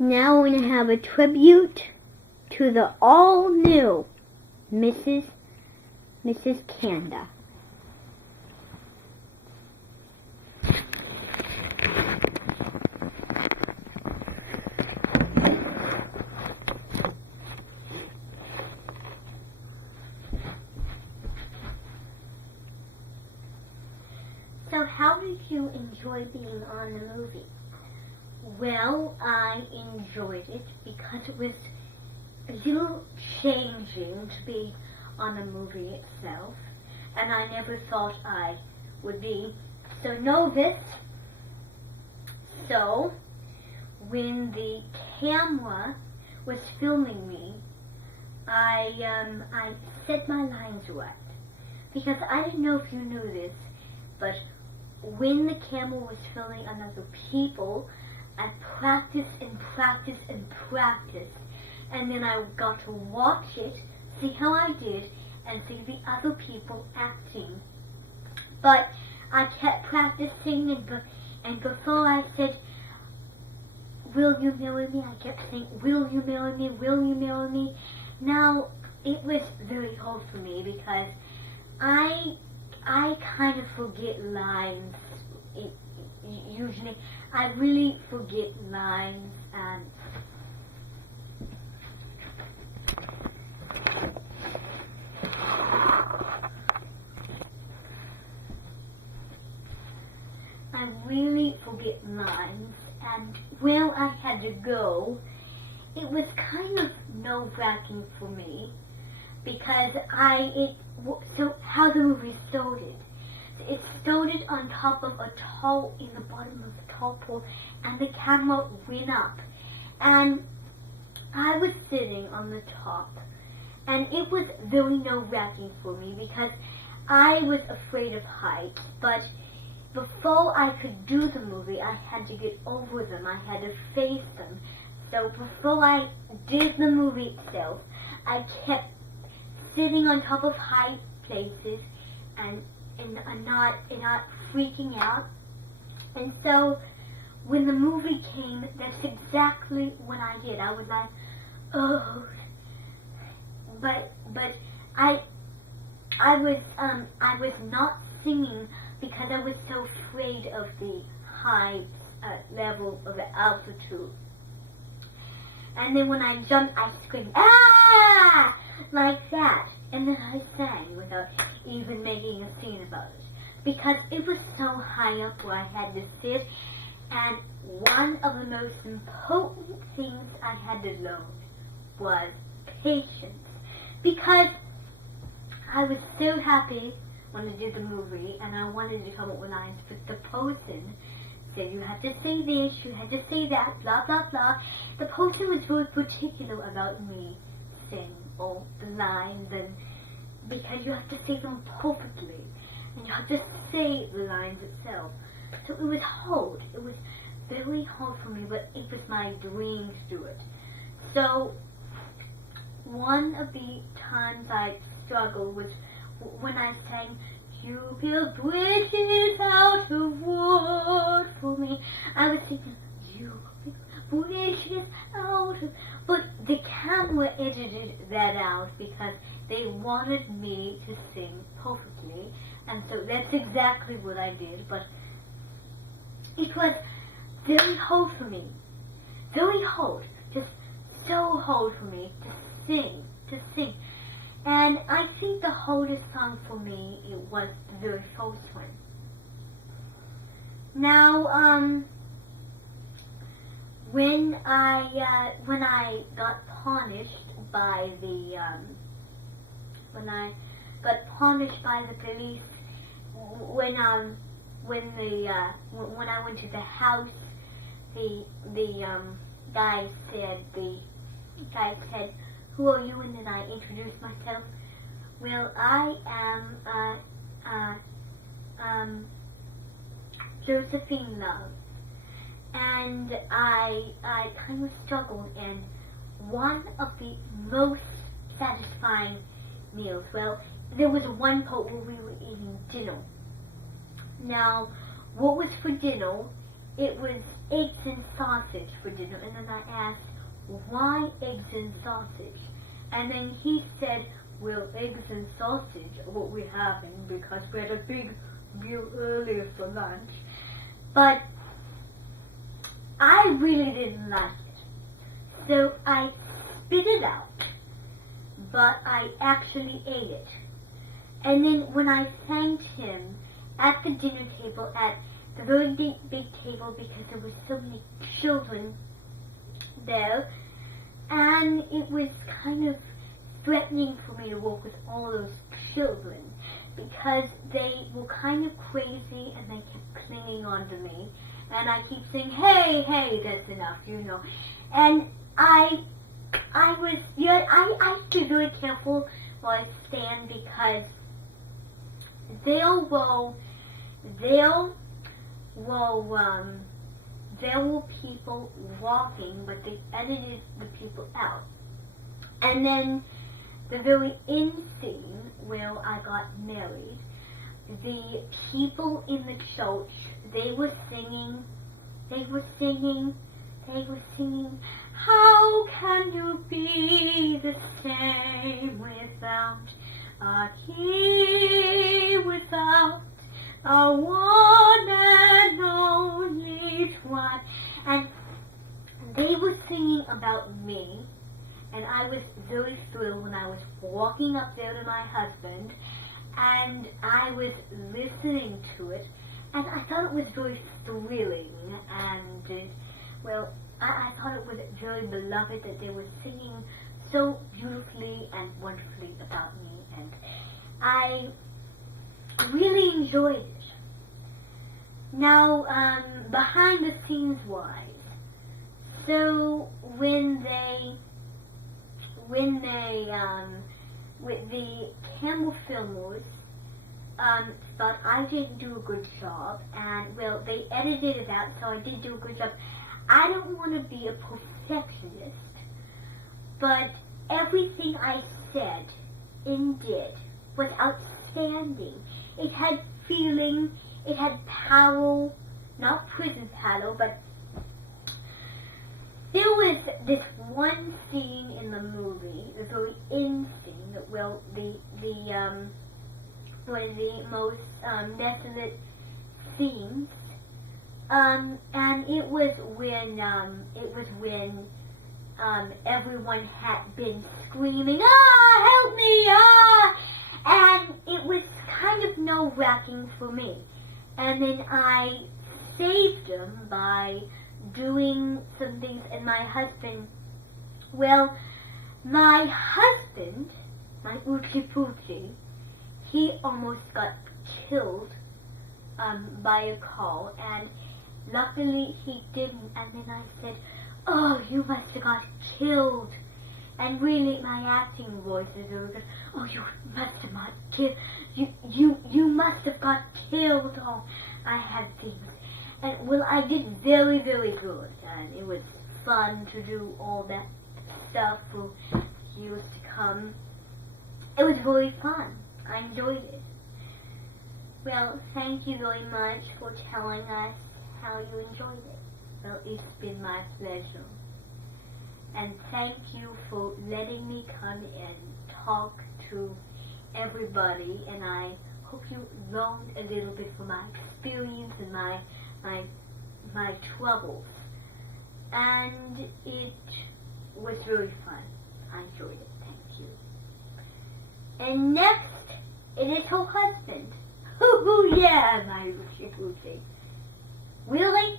Now we're going to have a tribute to the all-new Mrs. Kanda. So how did you enjoy being on the movie? Well, I enjoyed it because it was a little changing to be on the movie itself, and I never thought I would be so nervous. So, when the camera was filming me, I said my lines right, because I didn't know if you knew this, but when the camera was filming on other people, I practiced and practiced and practiced, and then I got to watch it, see how I did, and see the other people acting. But I kept practicing, and before I said, "Will you marry me?" I kept saying, "Will you marry me? Will you marry me?" Now, it was very hard for me because I kind of forget lines. Usually, I really forget lines, and and where I had to go, it was kind of nerve-wracking for me because so how the movie started. It started on top of a tall, in the bottom of a tall pole, and the camera went up. And I was sitting on the top, and it was very nerve-wracking for me because I was afraid of heights, but before I could do the movie, I had to get over them. I had to face them. So before I did the movie itself, I kept sitting on top of high places and not freaking out. And so when the movie came, that's exactly what I did. I was like, oh, but I was not singing because I was so afraid of the high level of the altitude. And then when I jumped, I screamed, "Ah!" like that. And then I sang without even making a scene about it. Because it was so high up where I had to sit. And one of the most important things I had to learn was patience. Because I was so happy when I did the movie, and I wanted to come up with lines, but the person said, "You have to say this, you have to say that, blah, blah, blah." The person was very particular about me saying all the lines, and because you have to say them perfectly, and you have to say the lines itself. So it was hard. It was very hard for me, but it was my dream to do it. So one of the times I struggled was when I sang, "You build bridges out of wood for me." I was thinking, "You build bridges out of..." But the camera edited that out because they wanted me to sing perfectly. And so that's exactly what I did. But it was very hard for me. Very hard. Just so hard for me to sing. And I think the hardest song for me, it was the very first one. Now, when I got punished by the police, when I went to the house, the guy said, "Who are you?" And then I introduced myself. "Well, I am Josephine Love." And I kind of struggled, and one of the most satisfying meals, well, there was one part where we were eating dinner. Now, what was for dinner? It was eggs and sausage for dinner. And then I asked, why eggs and sausage? And then he said, well, eggs and sausage are what we're having because we had a big meal earlier for lunch. But I really didn't like it. So I spit it out, but I actually ate it. And then when I thanked him at the dinner table, at the very big table, because there were so many children there, and it was kind of threatening for me to walk with all those children because they were kind of crazy and they kept clinging on to me, and I keep saying, hey, hey, that's enough, you know. And I was, you know, I have to be very careful where I stand because there were people walking, but they edited the people out. And then the very end scene where I got married, the people in the church, they were singing, how can you be the same without a King, without a one and only one? And they were singing about me, and I was very thrilled when I was walking up there to my husband, and I was listening to it, and I thought it was very thrilling, and, well, I thought it was very beloved that they were singing so beautifully and wonderfully about me, and I really enjoyed it. Now, behind the scenes wise, so when with the camera filmers, thought I didn't do a good job, and, well, they edited it out, so I did do a good job. I don't want to be a perfectionist, but everything I said and did was outstanding. It had feeling, it had power, not prison paddle, but there was this one scene in the movie, the very end scene, well, one of the most desolate scenes, and it was when everyone had been screaming, help me, and it was kind of nerve-wracking for me. And then I saved them by doing some things, and my husband, my Uchi Poochie, he almost got killed by a car, and luckily he didn't. And then I said, oh, you must have got killed. And really, my acting voice is very good. Oh, you must have got killed. You must have got killed. Oh, I had things. And, well, I did very, very good. And it was fun to do all that stuff for years to come. It was very fun. I enjoyed it. Well, thank you very much for telling us how you enjoyed it. Well, it's been my pleasure. And thank you for letting me come and talk to everybody. And I hope you learned a little bit from my experience and my troubles. And it was really fun. I enjoyed it. Thank you. And next, it is her husband. Hoo-hoo, yeah, my Uchi Poochie. Really?